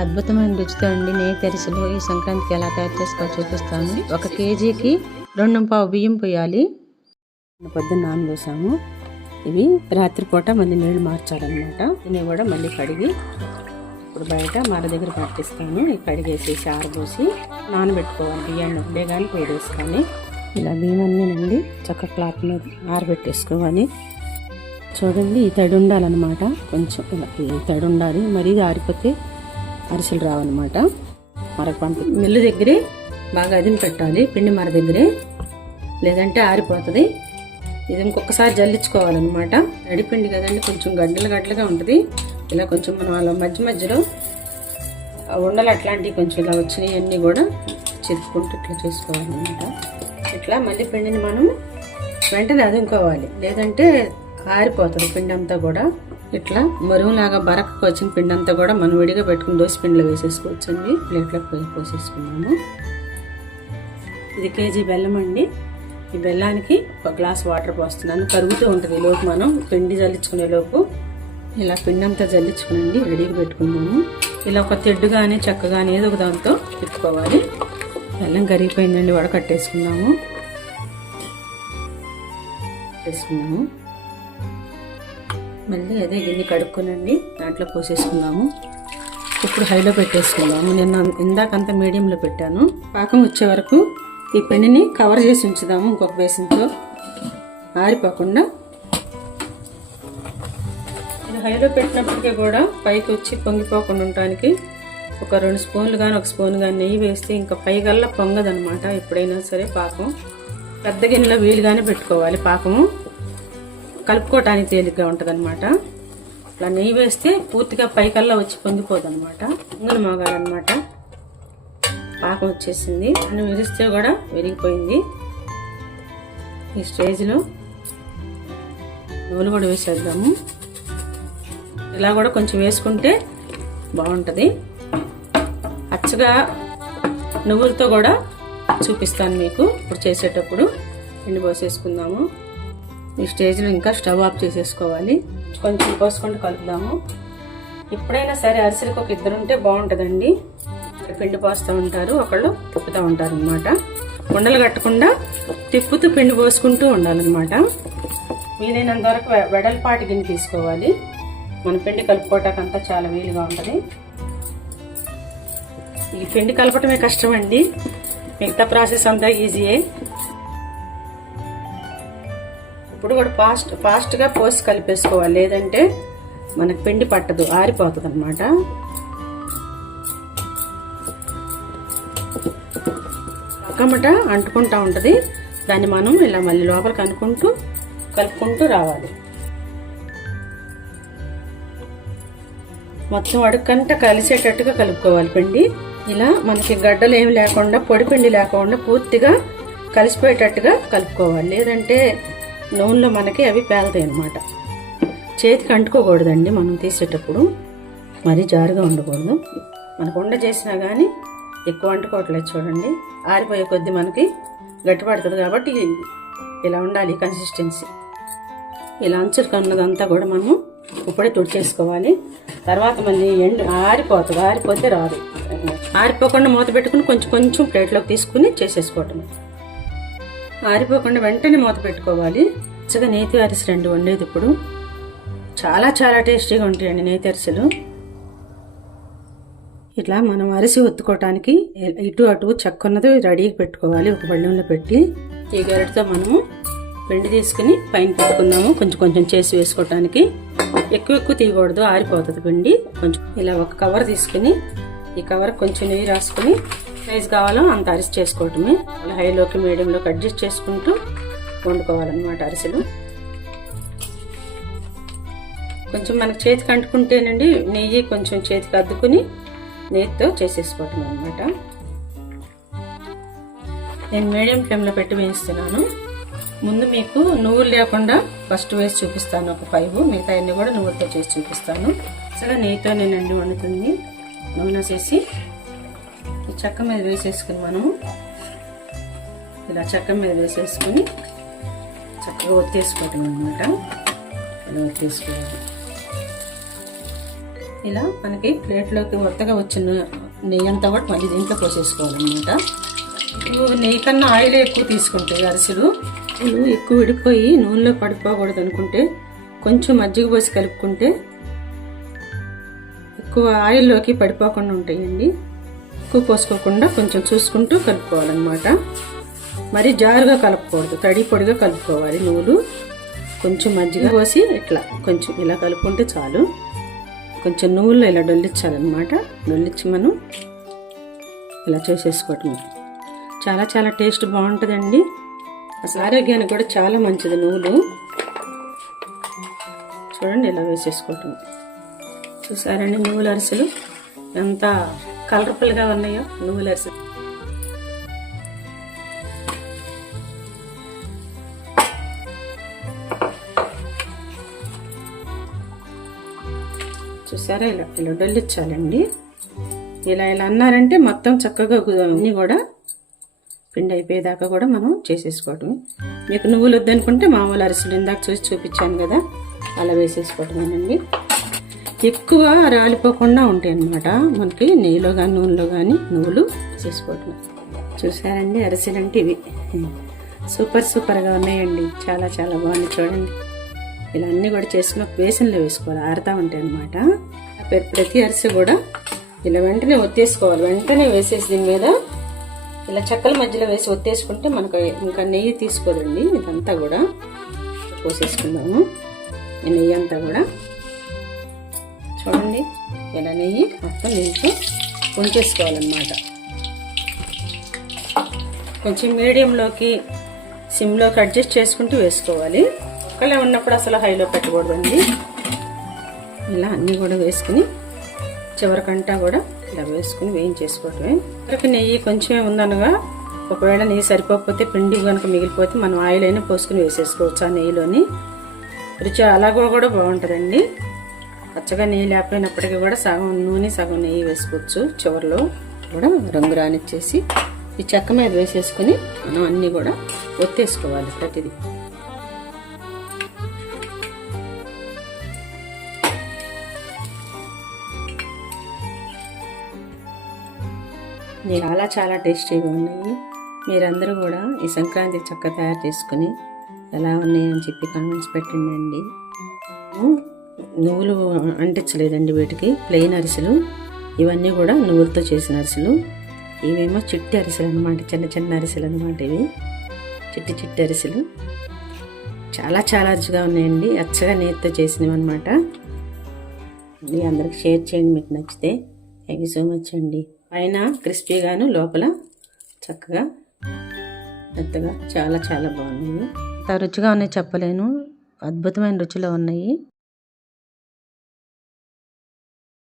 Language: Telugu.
అద్భుతమైన రుచితో అండి నెయ్యి తెరిసెలు ఈ సంక్రాంతికి ఎలా తయారు చేసుకోవాలో చూపిస్తాను. 1 కేజీకి 2.5 బియ్యం పోయాలి. పొద్దున్న నానబోసాము. ఇవి రాత్రిపూట మళ్ళీ నీళ్ళు మార్చాలన్నమాట. ఇవి కూడా మళ్ళీ కడిగి ఇప్పుడు బయట మర దగ్గర పట్టిస్తాను. కడిగేసేసి ఆరబోసి నానబెట్టుకోవాలి. బియ్యాన్ని ఉండే కానీ పోయేసుకొని ఇలా బియ్యాన్ని చక్క క్లాత్ మీద ఆరబెట్టేసుకోవాలి. చూడండి, ఈ తడి ఉండాలన్నమాట. కొంచెం ఇలా ఈ తడి ఉండాలి. మరీ ఆరిపోతే అరిసెలు రావన్నమాట. మరొక పంపి మిల్లు దగ్గరే బాగా అదిని పెట్టాలి. పిండి మర దగ్గరే, లేదంటే ఆరిపోతుంది. ఇది ఇంకొకసారి జల్లించుకోవాలన్నమాట. తడిపిండి కదండి, కొంచెం గడ్డలుగా ఉంటుంది. ఇలా కొంచెం మనం అలా మధ్యలో ఉండలు అట్లాంటివి కొంచెం ఇలా వచ్చినాయి అన్నీ కూడా చిరుపుకుంటూ ఇట్లా చేసుకోవాలన్నమాట. ఇట్లా మళ్ళీ పిండిని మనం వెంటనే అదుకోవాలి, లేదంటే ఆరిపోతుంది పిండి అంతా కూడా. ఇట్లా మరుగులాగా బరకకు వచ్చిన పిండి అంతా కూడా మనం విడిగా పెట్టుకుని దోశ పిండిలో వేసేసుకోవచ్చు అండి. ప్లేట్లో పోసేసుకున్నాము. ఇది కేజీ బెల్లం అండి. ఈ బెల్లానికి 1 గ్లాస్ వాటర్ పోస్తున్నాను. కరుగుతూ ఉంటుంది లోపు మనం పిండి జల్లించుకునే లోపు. ఇలా పిండి అంతా జల్లించుకునండి రెడీగా పెట్టుకున్నాము. ఇలా ఒక తెడ్డు కానీ చెక్క కానీ ఏదో ఒక దాంతో పెట్టుకోవాలి. బెల్లం కరిగిపోయిందండి, వడకట్టేసుకున్నాము. మళ్ళీ అదే గిన్నె కడుక్కునండి దాంట్లో పోసేసుకున్నాము. ఇప్పుడు హైలో పెట్టేసుకున్నాము. నేను ఇందాకంతా మీడియంలో పెట్టాను. పాకం వచ్చే వరకు ఈ పిండిని కవర్ చేసి ఉంచుదాము ఇంకొక బేసిన్తో, ఆరిపోకుండా. ఇది హైలో పెట్టినప్పటికీ కూడా పైకి వచ్చి పొంగిపోకుండా ఉండటానికి ఒక 2 స్పూన్లు కానీ 1 స్పూన్ కానీ నెయ్యి వేస్తే ఇంకా పైగల్లా పొంగదనమాట. ఎప్పుడైనా సరే పాకం పెద్ద గిన్నెలో వీలుగానే పెట్టుకోవాలి. పాకము కలుపుకోవటానికి తేలిగ్గా ఉంటుంది అనమాట. అట్లా నెయ్యి వేస్తే పూర్తిగా పైకల్లా వచ్చి పొంగిపోదు అనమాట. ఇంగులు మోగాలన్నమాట. పాకం వచ్చేసింది. అన్ని విరిస్తే కూడా విరిగిపోయింది. ఈ స్టేజ్లో నువ్వులు కూడా వేసేద్దాము. ఇలా కూడా కొంచెం వేసుకుంటే బాగుంటుంది. అచ్చగా నువ్వులతో కూడా చూపిస్తాను మీకు ఇప్పుడు చేసేటప్పుడు. పిండి పోసేసుకుందాము. ఈ స్టేజ్లో ఇంకా స్టవ్ ఆఫ్ చేసేసుకోవాలి. కొంచెం పోసుకుంటూ కలుపుదాము. ఎప్పుడైనా సరే అరిసెలకు ఒక 2 ఉంటే బాగుంటుందండి. పిండి పోస్తూ ఉంటారు, ఒకళ్ళు తిప్పుతూ ఉంటారు అనమాట. ఉండలు కట్టకుండా తిప్పుతూ పిండి పోసుకుంటూ ఉండాలన్నమాట. వీలైనంత వరకు వెడల్పాటి గిన్నె తీసుకోవాలి. మన పిండి కలుపుకోవటానికంతా చాలా వీలుగా ఉంటుంది. ఈ పిండి కలపటమే కష్టం అండి, మిగతా ప్రాసెస్ అంతా ఈజీయే. ఇప్పుడు కూడా ఫాస్ట్గా పోసి కలిపేసుకోవాలి, లేదంటే మనకు పిండి పట్టదు, ఆరిపోతుంది అనమాట. పక్కమట అంటుకుంటా ఉంటుంది. దాన్ని మనం ఇలా మళ్ళీ లోపలికి అనుకుంటూ కలుపుకుంటూ రావాలి. మొత్తం అడుక్కంతా కలిసేటట్టుగా కలుపుకోవాలి పిండి. ఇలా మనకి గడ్డలు ఏమి లేకుండా, పొడి పిండి లేకుండా పూర్తిగా కలిసిపోయేటట్టుగా కలుపుకోవాలి. లేదంటే నూనెలో మనకి అవి పేలుతాయి అన్నమాట. చేతికి అంటుకోకూడదండి మనం తీసేటప్పుడు. మరీ జారుగా ఉండకూడదు. మనకు వండ చేసినా కానీ ఎక్కువ అంటుకోవట్లేదు చూడండి. ఆరిపోయే కొద్దీ మనకి గట్టిపడుతుంది కాబట్టి ఇలా ఉండాలి కన్సిస్టెన్సీ. ఇలా అంచులు కన్నదంతా కూడా మనము ఇప్పుడే తుడిచేసుకోవాలి. తర్వాత మళ్ళీ ఆరిపోతుంది, ఆరిపోతే రాదు. ఆరిపోకుండా మూత పెట్టుకుని కొంచెం ప్లేట్లోకి తీసుకుని చేసేసుకోవటం. ఆరిపోకుండా వెంటనే మూత పెట్టుకోవాలి. మంచిగా నేతి అరిసెలు అండి వండేది ఇప్పుడు. చాలా టేస్టీగా ఉంటాయండి నేతి అరిసెలు. ఇట్లా మనం అరిసి ఒత్తుకోవటానికి ఇటు అటు చక్కున్నది రెడీగా పెట్టుకోవాలి. ఒక బళ్ళంలో పెట్టి ఈ గరిటతో మనము పిండి తీసుకుని పైన పెట్టుకుందాము. కొంచెం చేసి వేసుకోవటానికి. ఎక్కువ తీయకూడదు, ఆరిపోతుంది పిండి. కొంచెం ఇలా ఒక కవర్ తీసుకుని ఈ కవర్ కొంచెం నెయ్యి రాసుకుని సైజు కావాలో అంత అరిసి చేసుకోవటమే. అలా హైలోకి మీడియంలోకి అడ్జస్ట్ చేసుకుంటూ వండుకోవాలన్నమాట అరిసెలు. కొంచెం మనకు చేతికి అంటుకుంటేనండి నెయ్యి కొంచెం చేతికి అద్దుకుని నెయ్యితో చేసేసుకోవటం అనమాట. నేను మీడియం ఫ్లేమ్లో పెట్టి వేయిస్తున్నాను. ముందు మీకు నువ్వులు లేకుండా ఫస్ట్ వేసి చూపిస్తాను ఒక 5. మిగతా అన్ని కూడా నువ్వులతో చేసి చూపిస్తాను. అసలు నెయ్యితో నేనండి వండుతుంది. నూనె వేసి ఈ చెక్క మీద వేసేసుకుని మనము ఇలా చెక్క మీద వేసేసుకుని చక్కగా ఒత్తేసుకోవటం అనమాట. ఇలా ఒత్తేసుకోవాలి. ఇలా మనకి ప్లేట్లోకి మొత్తగా వచ్చిన నెయ్యి అంతా కూడా మళ్ళీ దీంట్లో పోసేసుకోవాలన్నమాట. నెయ్యి కన్నా ఆయిల్ ఎక్కువ తీసుకుంటాయి అరిసెలు. ఎక్కువ విడిపోయి నూనెలో పడిపోకూడదు అనుకుంటే కొంచెం మజ్జిగ పోసి కలుపుకుంటే ఎక్కువ ఆయిల్లోకి పడిపోకుండా ఉంటాయండి. ఎక్కువ పోసుకోకుండా కొంచెం చూసుకుంటూ కలుపుకోవాలన్నమాట. మరి జారుగా కలపకూడదు, తడి పొడిగా కలుపుకోవాలి. నువ్వులు కొంచెం మజ్జిగ పోసి ఇట్లా కొంచెం ఇలా కలుపుకుంటే చాలు. కొంచెం నువ్వుల్లో ఇలా డొల్లించాలన్నమాట. డొల్లించి మనం ఇలా చేసేసుకోవటం చాలా చాలా టేస్ట్ బాగుంటుందండి. అసలు ఆరోగ్యానికి కూడా చాలా మంచిది నువ్వులు. చూడండి ఇలా వేసేసుకోవటం. చూసారండి నువ్వుల అరిసెలు ఎంత కలర్ఫుల్గా ఉన్నాయో. నువ్వుల అరిసెలు చూసారా, ఇలా ఇలా డొల్లించాలండి. ఇలా ఇలా అన్నారంటే మొత్తం చక్కగా అన్నీ కూడా పిండి అయిపోయేదాకా కూడా మనం చేసేసుకోవటం. మీకు నువ్వులు వద్దనుకుంటే మామూలు అరిసెలు ఇందాక చూసి చూపించాను కదా, అలా వేసేసుకోవటమేనండి. ఎక్కువ రాలిపోకుండా ఉంటాయి అన్నమాట మనకి నెయ్యిలో కానీ నూనెలో కానీ నువ్వులు వేసేసుకోవటం. చూసారండి అరిసెలు అంటే ఇవి సూపర్గా ఉన్నాయండి. చాలా చాలా బాగుంది చూడండి. ఇలా అన్నీ కూడా చేసుకున్న బేసన్లో వేసుకోవాలి, ఆరుతా ఉంటాయి అన్నమాట. ప్రతి అరిసె కూడా ఇలా వెంటనే ఒత్తేసుకోవాలి. వెంటనే వేసేసి దీని మీద ఇలా చెక్కల మధ్యలో వేసి ఒత్తేసుకుంటే మనకు ఇంకా నెయ్యి తీసుకోదండి. ఇదంతా కూడా పోసేసుకుందాము. ఈ నెయ్యి అంతా కూడా చూడండి ఇలా నెయ్యి మొత్తం దీంట్లో ఉంచేసుకోవాలన్నమాట. కొంచెం మీడియంలోకి సిమ్లోకి అడ్జస్ట్ చేసుకుంటూ వేసుకోవాలి. ఒక్కలే ఉన్నప్పుడు అసలు హైలో పెట్టకూడదండి. ఇలా అన్నీ కూడా వేసుకుని చివరికంటా కూడా ఇలా వేసుకుని వేయించేసుకోవటమే. ఇక్కడికి నెయ్యి కొంచెమే ఉందనగా ఒకవేళ నెయ్యి సరిపోకపోతే పిండి కనుక మిగిలిపోతే మనం ఆయిల్ అయినా పోసుకుని వేసేసుకోవచ్చు ఆ నెయ్యిలోని. రుచి అలాగో కూడా బాగుంటుందండి. పచ్చగా నెయ్యి లేకపోయినప్పటికీ కూడా సగం నూనె సగం నెయ్యి వేసుకోవచ్చు. చివరిలో కూడా రంగు రానిచ్చేసి ఈ చెక్క మీద వేసేసుకుని మనం అన్నీ కూడా ఒత్తేసుకోవాలి ప్రతిదీ. చాలా చాలా టేస్టీగా ఉన్నాయి. మీరందరూ కూడా ఈ సంక్రాంతి చక్క తయారు చేసుకుని ఎలా ఉన్నాయని చెప్పి కామెంట్స్ పెట్టండి. నువ్వులు అంటించలేదండి వీటికి, ప్లెయిన్ అరిసెలు. ఇవన్నీ కూడా నువ్వులతో చేసిన అరిసెలు. ఇవేమో చిట్టి అరిసెలు అనమాట, చిన్న చిన్న అరిసెలు అనమాట. ఇవి చిట్టి అరిసెలు చాలా చాలా రుచిగా ఉన్నాయండి. అచ్చగా నేతితో చేసినవి అనమాట. మీ అందరికి షేర్ చేయండి మీకు నచ్చితే. థ్యాంక్ యూ సో మచ్ అండి. పైన క్రిస్పీగాను లోపల చక్కగా మెత్తగా చాలా చాలా బాగున్నాయి. రుచిగా ఉన్నాయి చెప్పలేను. అద్భుతమైన రుచిలో ఉన్నాయి.